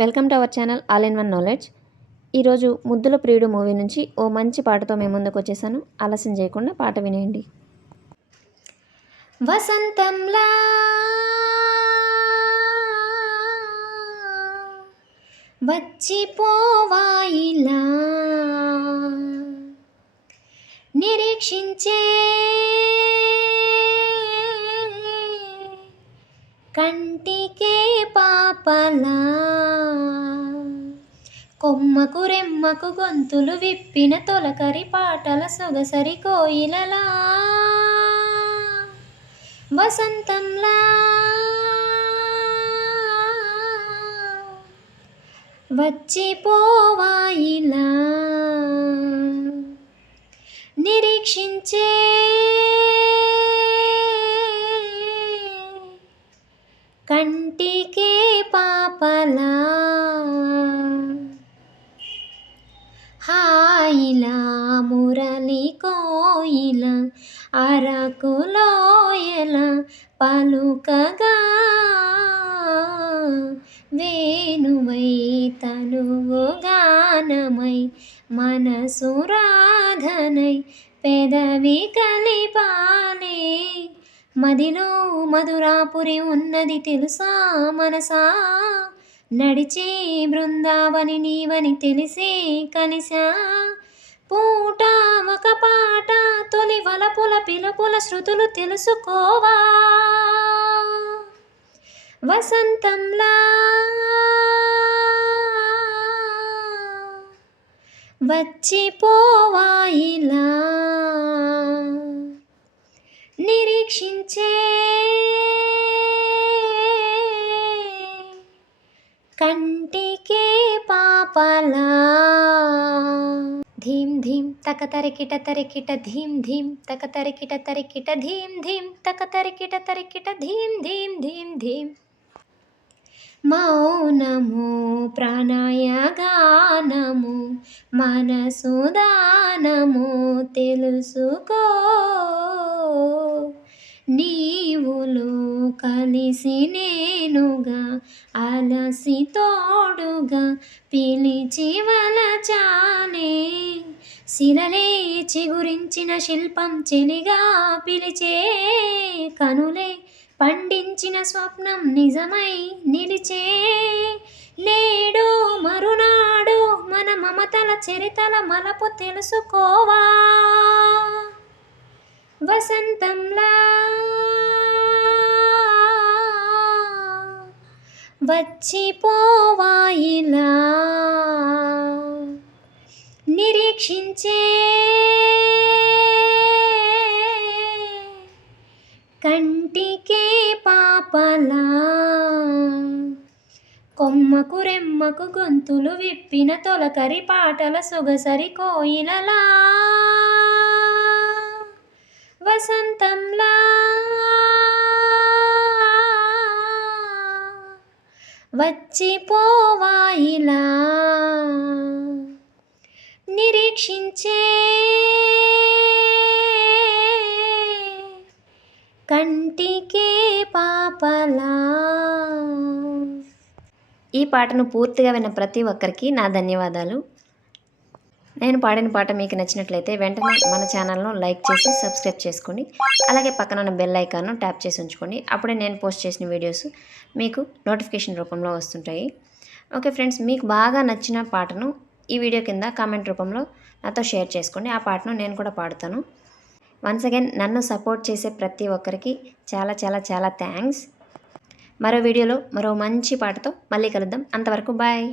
Welcome to our channel all in one knowledge. ఈరోజు ముద్దుల ప్రియుడు మూవీ నుంచి ఓ మంచి పాటతో మేము ముందుకు వచ్చేసాను. ఆలస్యం చేయకుండా పాట వినేయండి. వసంతంలా వచ్చిపోవాయిలా నిరీక్షించే కంటికే పాపలా కొమ్మకు రెమ్మకు గొంతులు విప్పిన తొలకరి పాటల సొగసరి కోయిలలా. వసంతంలా. వచ్చిపోవాయిలా. నిరీక్షించే. కంటికే పాపలా. కోయిల మురళి కోయిల అరకులోయల పలుకగా వేణువై తనువు గానమై మనసు రాధనై పెదవి కలిపాలే. మదిలో మధురాపురి ఉన్నది తెలుసా మనసా? నడిచే బృందావని నీవని తెలిసే కలిసా? పూట ఒక పాట తొలి వలపుల పిలుపుల శృతులు తెలుసుకోవా? వసంతంలా వచ్చిపోవాయిలా నిరీక్షించే ఇంటికే పాపలా. ధీం ధీం తక తరికిట తరికిట ధీం ధీం తక తరికిట తరికిట ధీం ధీం తక తరికిట తరికిట ధీం ధీం ధీం ధీం మౌనము ప్రాణాయ గానము మనసు దానము తెలుసుకో. కలిసి నేనుగా అలసి తోడుగా పిలిచి వలచానే. శిలలే చిగురించిన శిల్పం చెలిగా పిలిచే. కనులే పండించిన స్వప్నం నిజమై నిలిచే. నేడో మరునాడు మన మమతల చరితల మలపు తెలుసుకోవా. వసంతంలా వచ్చిపోవాయిలా. నిరీక్షించే కంటికే పాపలా. కొమ్మకు రెమ్మకు గొంతులు విప్పిన తొలకరి పాటల సొగసరి కోయిలలా. వసంతం వచ్చిపోవాయిలా. నిరీక్షించే కంటికే పాపలా. ఈ పాటను పూర్తిగా విన్న ప్రతి ఒక్కరికి నా ధన్యవాదాలు. నేను పాడిన పాట మీకు నచ్చినట్లయితే వెంటనే మన ఛానల్ను లైక్ చేసి సబ్స్క్రైబ్ చేసుకోండి. అలాగే పక్కన ఉన్న బెల్ ఐకాన్ను ట్యాప్ చేసి ఉంచుకోండి. అప్పుడే నేను పోస్ట్ చేసిన వీడియోస్ మీకు నోటిఫికేషన్ రూపంలో వస్తుంటాయి. ఓకే ఫ్రెండ్స్ మీకు బాగా నచ్చిన పాటను ఈ వీడియో కింద కామెంట్ రూపంలో నాతో షేర్ చేసుకోండి. ఆ పాటను నేను కూడా పాడుతాను. వన్స్ అగైన్ నన్ను సపోర్ట్ చేసే ప్రతి ఒక్కరికి చాలా చాలా చాలా థ్యాంక్స్. మరో వీడియోలో మరో మంచి పాటతో మళ్ళీ కలుద్దాం. అంతవరకు బాయ్.